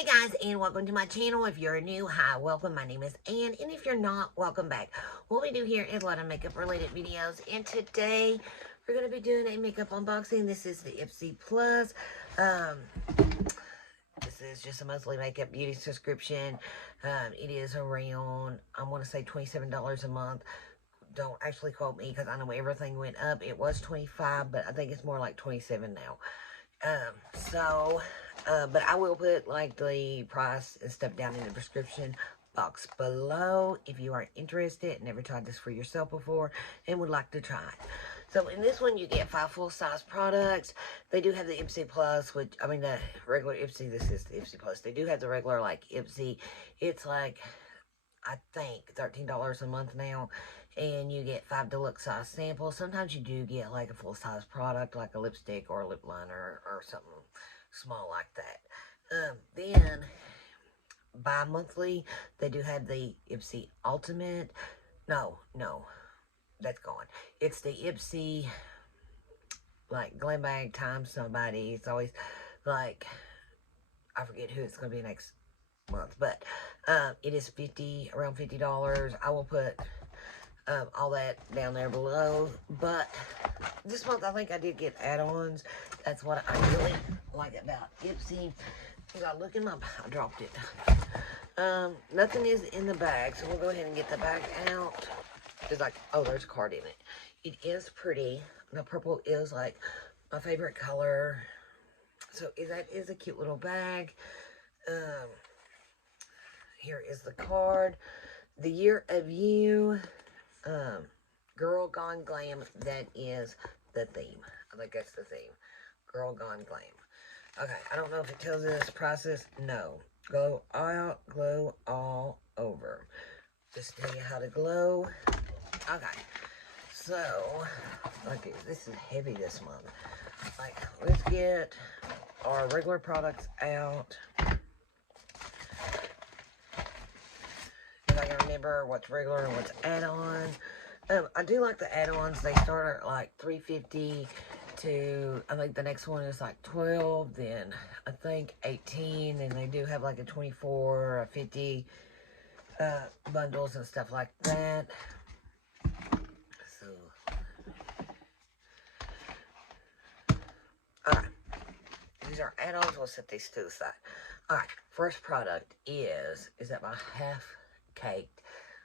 Hey guys, and welcome to my channel. If you're new, hi, welcome. My name is Ann, and if you're not, welcome back. What we do here is a lot of makeup related videos, and today we're going to be doing a makeup unboxing. This is the Ipsy Plus. This is just a monthly makeup beauty subscription. It is around, I want to say $27 a month. Don't actually quote me because I know everything went up. It was $25, but I think it's more like $27 now. But I will put like the price and stuff down in the description box below if you are interested, never tried this for yourself before, and would like to try it. So in this one, you get 5 full-size products. They do have the Ipsy Plus, which, I mean, the regular Ipsy, this is the Ipsy Plus. They do have the regular, like, Ipsy. It's like, I think, $13 a month now, and you get 5 deluxe size samples. Sometimes you do get like a full-size product, like a lipstick or a lip liner or something small like that. Then bi-monthly, they do have the Ipsy Ultimate. No, that's gone. It's the Ipsy, like, Glam Bag times somebody. It's always like, I forget who it's going to be next month, but it is around $50. I will put all that down there below. But this month I think I did get add-ons. That's what I really like about Ipsy. I look in my, I dropped it. Nothing is in the bag, so we'll go ahead and get the bag out. It's like, oh, there's a card in it. It is pretty. The purple is like my favorite color. So that is a cute little bag. Here is the card. The Year of You. Girl Gone Glam. That is the theme. I think that's the theme. Girl Gone Glam. Okay, I don't know if it tells you this process. No. Glow out, glow all over. Just tell you how to glow. Okay. So, okay, this is heavy this month. Like, let's get our regular products out. If I can remember what's regular and what's add-on. I do like the add-ons. They start at like $3.50 to, I think the next one is like $12, then I think $18, and they do have like a 24 or 50 bundles and stuff like that. So, alright, these are add-ons. We'll set these to the side. Alright, first product is that my half-caked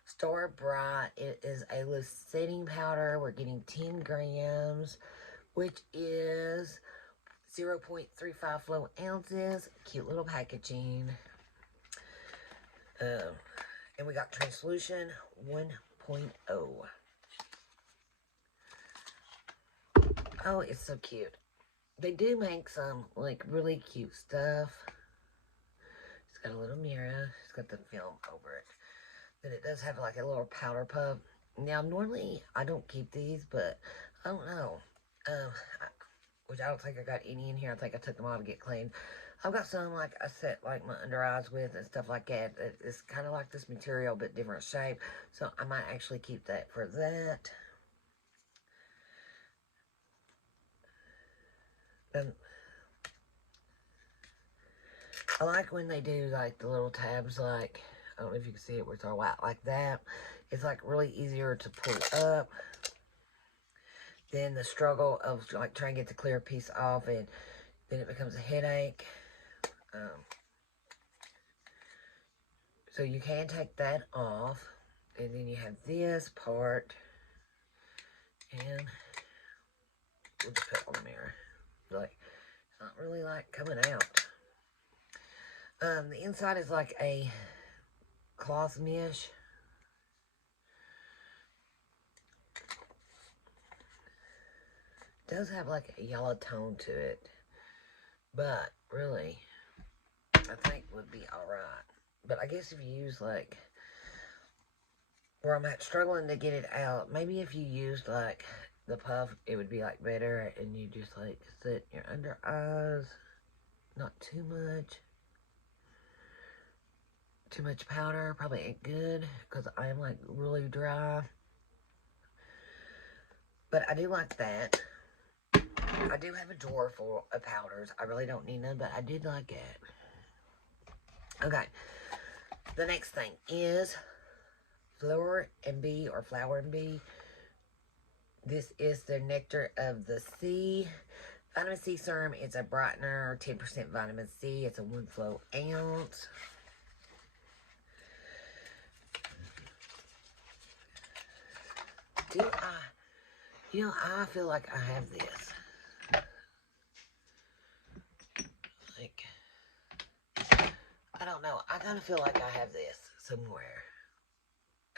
Star Bright. It is a loose setting powder. We're getting 10 grams, which is 0.35 flow ounces. Cute little packaging. And we got Translution 1.0. Oh, it's so cute. They do make some, like, really cute stuff. It's got a little mirror. It's got the film over it. Then it does have, like, a little powder puff. Now, normally, I don't keep these, but I don't know. Which I don't think I got any in here. I think I took them all to get cleaned. I've got some, like, I set, like, my under eyes with and stuff like that. It's kind of like this material, but different shape. So, I might actually keep that for that. Then, I like when they do, like, the little tabs, like, I don't know if you can see it where it's all white like that. It's, like, really easier to pull up than the struggle of, like, trying to get the clear piece off, and then it becomes a headache. So you can take that off, and then you have this part, and we'll just put it on the mirror. Like, it's not really, like, coming out. The inside is like a cloth mesh. It does have like a yellow tone to it, but really, I think would be alright. But I guess if you use, like, where I'm at struggling to get it out, maybe if you used, like, the puff, it would be, like, better, and you just, like, set your under eyes, not too much. Too much powder probably ain't good, because I am, like, really dry. But I do like that. I do have a drawer full of powders. I really don't need none, but I did like it. Okay. The next thing is Flower and Bee or Flower and Bee. This is the Nectar of the Sea. Vitamin C serum. It's a brightener, 10% vitamin C. It's a 1 flow ounce. I feel like I have this. Like, I don't know. I kind of feel like I have this somewhere.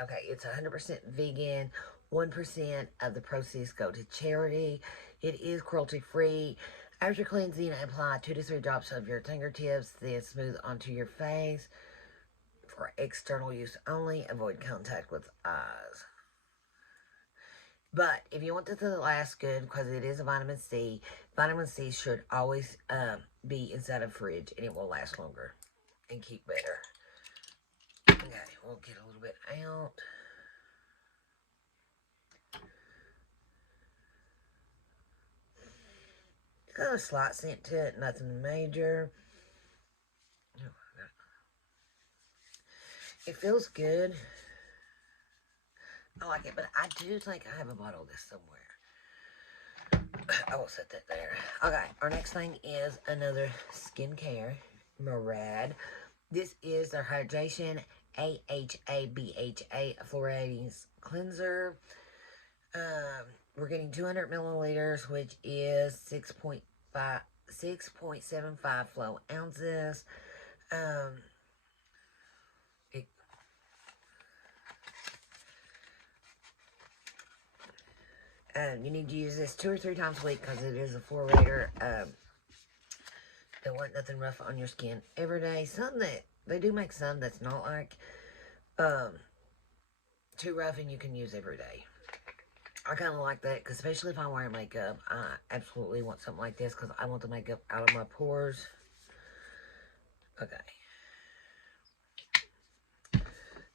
Okay, it's 100% vegan. 1% of the proceeds go to charity. It is cruelty-free. After cleansing, apply 2 to 3 drops of your fingertips, then smooth onto your face. For external use only, avoid contact with eyes. But if you want this to last good, because it is a vitamin C should always be inside a fridge, and it will last longer and keep better. Okay, we'll get a little bit out. It's got a slight scent to it, nothing major. It feels good. I like it, but I do think I have a bottle of this somewhere. I will set that there. Okay, our next thing is another skincare, Murad. This is their Hydration AHA BHA Fluoridating Cleanser. We're getting 200 milliliters, which is 6.75 flow ounces. You need to use this 2 or 3 times a week because it is a fluoridator. Don't want nothing rough on your skin every day. Some that they do make some that's not like too rough and you can use every day. I kind of like that, because especially if I wear makeup, I absolutely want something like this because I want the makeup out of my pores. Okay.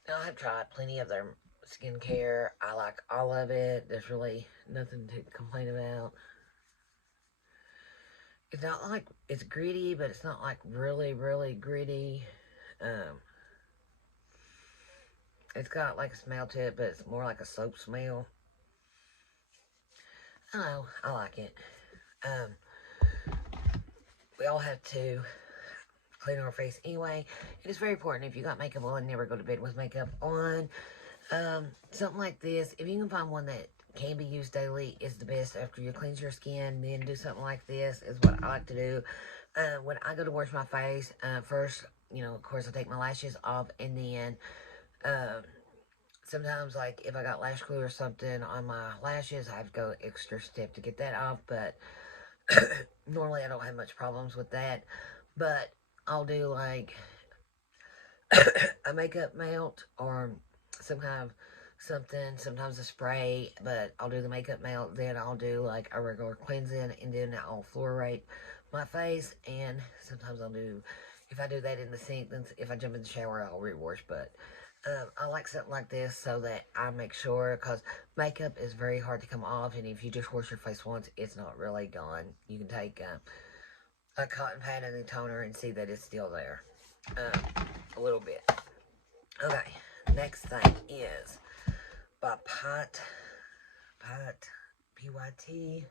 Now, I have tried plenty of their skincare. I like all of it. There's really nothing to complain about. It's not like it's gritty, but it's not like really, really gritty. It's got like a smell to it, but it's more like a soap smell. I don't know. I like it. We all have to clean our face anyway. It is very important. If you got makeup on, never go to bed with makeup on. Something like this, if you can find one that can be used daily, is the best. After you cleanse your skin, then do something like this is what I like to do. When I go to wash my face, first, of course, I take my lashes off, and then sometimes, like, if I got lash glue or something on my lashes, I have to go extra step to get that off, but normally I don't have much problems with that. But I'll do, like, a makeup melt or some kind of something, sometimes a spray, but I'll do the makeup melt, then I'll do, like, a regular cleansing, and then I'll fluorate my face, and sometimes I'll do, if I do that in the sink, then if I jump in the shower, I'll rewash, but I like something like this so that I make sure, because makeup is very hard to come off, and if you just wash your face once, it's not really gone. You can take a cotton pad and a toner and see that it's still there a little bit. Okay, next thing is by P-Y-T,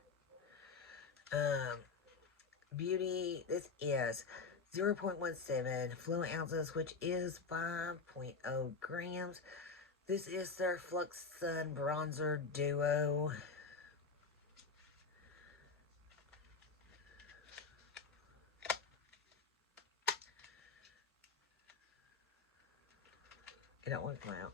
Beauty. This is 0.17 fluid ounces, which is 5.0 grams. This is their Flux Sun Bronzer Duo. It don't want to come out.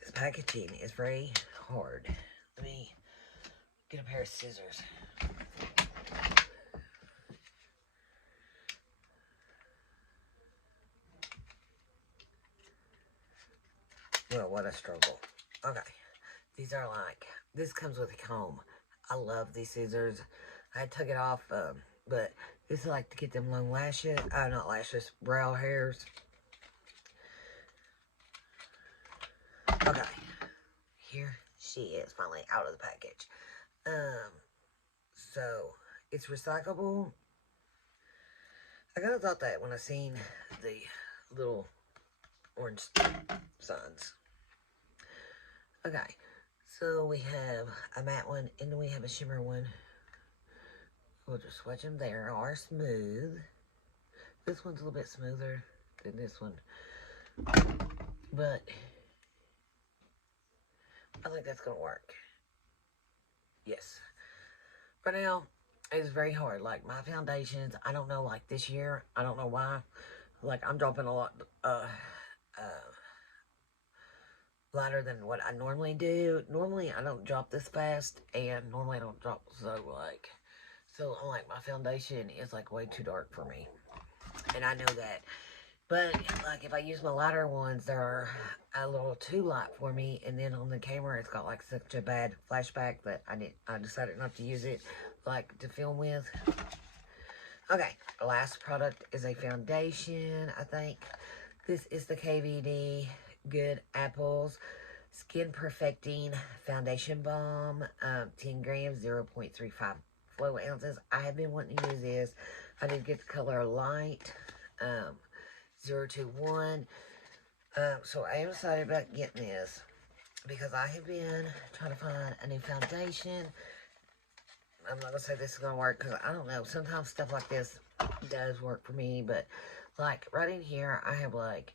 This packaging is very hard. Let me get a pair of scissors. Well, what a struggle. Okay. These are like, this comes with a comb. I love these scissors. I took it off, but this is like to get them long lashes, not lashes, brow hairs. Okay. Here she is, finally out of the package. So, it's recyclable. I kind of thought that when I seen the little orange signs. Okay, so we have a matte one and then we have a shimmer one. We'll just switch them. They are smooth. This one's a little bit smoother than this one, but I think that's gonna work. Yes. For now, it's very hard. Like my foundations, I don't know. Like this year, I don't know why. Like I'm dropping a lot lighter than what I normally do. Normally, I don't drop this fast, and normally I don't drop so I'm like my foundation is like way too dark for me, and I know that. But like if I use my lighter ones, they're a little too light for me, and then on the camera it's got like such a bad flashback that I decided not to use it like to film with. Okay, the last product is a foundation. I think this is the KVD Good Apples Skin Perfecting Foundation Balm, 10 grams, 0.35 flow ounces. I have been wanting to use this. I did get the color light. 021. So I am excited about getting this because I have been trying to find a new foundation. I'm not gonna say this is gonna work because I don't know. Sometimes stuff like this does work for me, but like right in here, I have like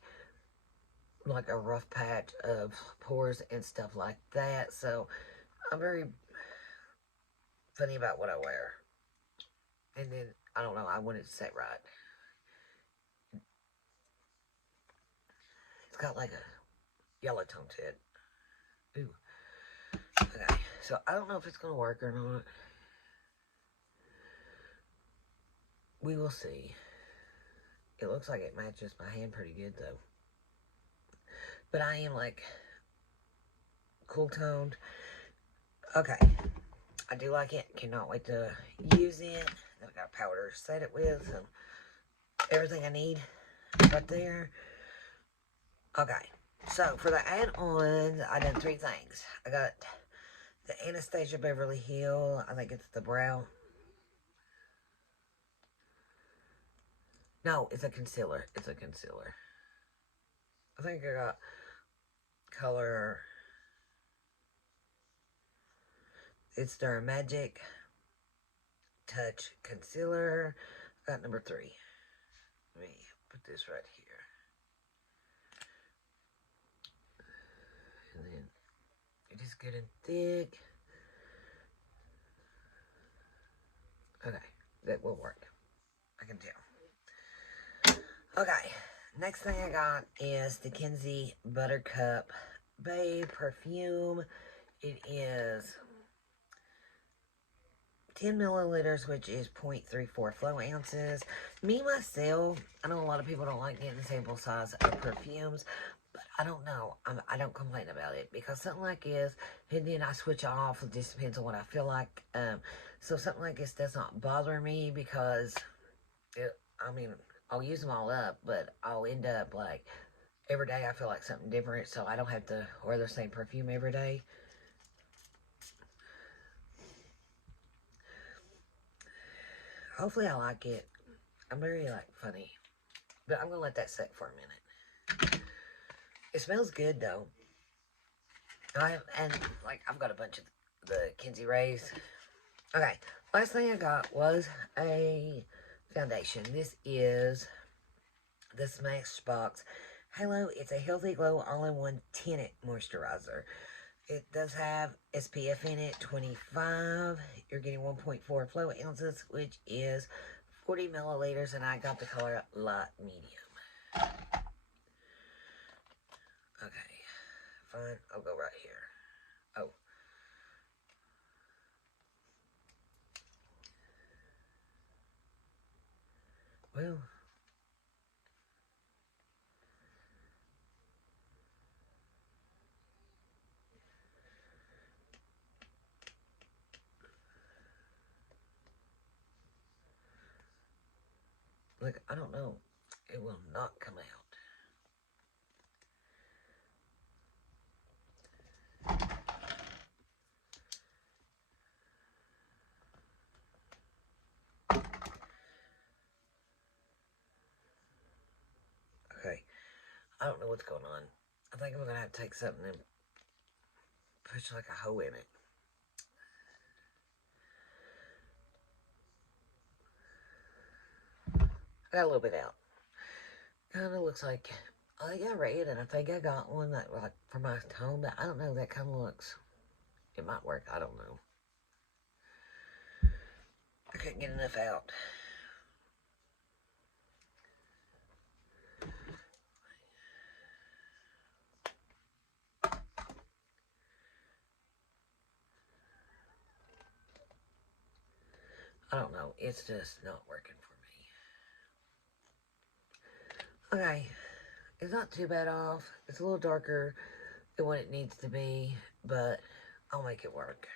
a rough patch of pores and stuff like that. So I'm very funny about what I wear, and then I don't know. I want it to set right. It's got like a yellow tone to it. Ooh. Okay, so I don't know if it's gonna work or not. We will see. It looks like it matches my hand pretty good though. But I am like cool toned. Okay. I do like it. Cannot wait to use it. I've got powder to set it with. And everything I need right there. Okay. So for the add-ons, I done 3 things. I got the Anastasia Beverly Hill. I think it's the brow. No, it's a concealer. It's a concealer. I think I got color. It's their Magic Touch Concealer. I got number 3. Let me put this right here. And then it is good and thick. Okay, that will work. I can tell. Okay, next thing I got is the Kenzie Buttercup Babe perfume. It is 10 milliliters, which is 0.34 flow ounces. Me, myself, I know a lot of people don't like getting sample size of perfumes, but I don't know. I don't complain about it because something like this, and then I switch off. It just depends on what I feel like. So something like this does not bother me because, I'll use them all up, but I'll end up like every day I feel like something different, so I don't have to wear the same perfume every day. Hopefully I like it. I'm very funny, but I'm gonna let that sit for a minute. It smells good though. I've got a bunch of the Kenzie Rays. Okay, last thing I got was a foundation. This is the Smashbox Halo. It's a Healthy Glow All-in-One Tinted Moisturizer. It does have SPF in it, 25. You're getting 1.4 flow ounces, which is 40 milliliters, and I got the color light medium. Okay, fine. I'll go right here. Oh. Well. Like, I don't know. It will not come out. I don't know what's going on. I think I'm going to have to take something and push like a hoe in it. I got a little bit out. Kind of looks like, I got red, and I think I got one that, like, for my tone, but I don't know, that kind of looks, it might work, I don't know. I couldn't get enough out. I don't know, it's just not working for me. Okay, it's not too bad off. It's a little darker than what it needs to be, but I'll make it work.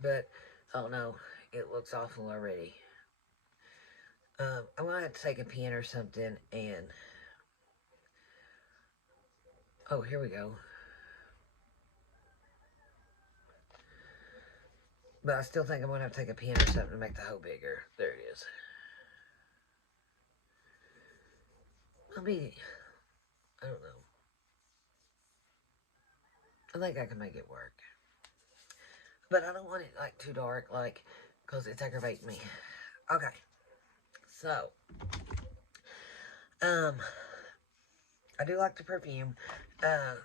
But, I don't know, it looks awful already. I'm gonna have to take a pen or something and, oh, here we go. But I still think I'm gonna have to take a pen or something to make the hole bigger. There it is. I mean, I don't know. I think I can make it work. But I don't want it, like, too dark, like, because it's aggravating me. Okay. So, I do like the perfume.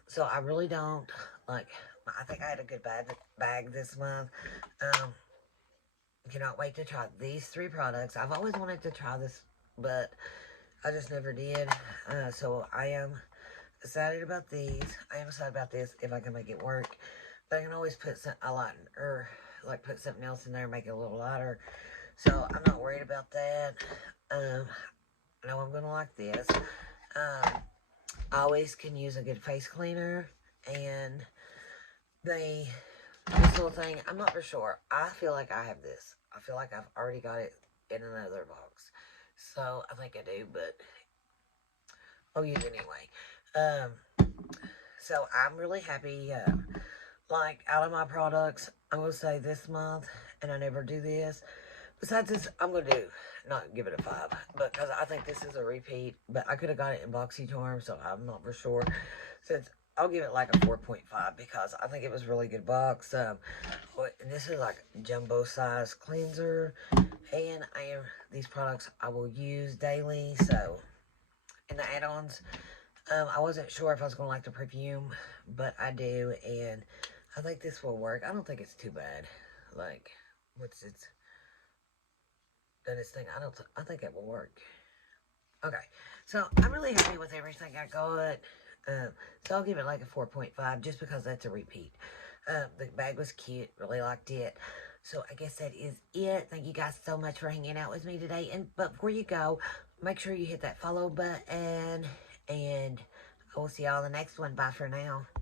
So I really don't, like, I think I had a good bag this month. Cannot wait to try these 3 products. I've always wanted to try this, but I just never did. So I am excited about these. I am excited about this if I can make it work. But I can always put a lot, or like put something else in there and make it a little lighter. So I'm not worried about that. I know I'm gonna like this. I always can use a good face cleaner, and this little thing, I'm not for sure. I feel like I have this. I feel like I've already got it in another box. So I think I do, but I'll use it anyway. So I'm really happy. Like, out of my products, I'm going to say this month, and I never do this. Besides this, I'm going to not give it a 5, because I think this is a repeat, but I could have got it in BoxyCharm, so I'm not for sure. Since I'll give it like a 4.5, because I think it was a really good box. This is like jumbo size cleanser, and these products I will use daily. So, in the add-ons, I wasn't sure if I was going to like the perfume, but I do, and I think this will work. I don't think it's too bad. Like, once it's done its thing, I think it will work. Okay, so I'm really happy with everything I got. So I'll give it like a 4.5, just because that's a repeat. The bag was cute, really liked it. So I guess that is it. Thank you guys so much for hanging out with me today. But before you go, make sure you hit that follow button, and I will see y'all in the next one. Bye for now.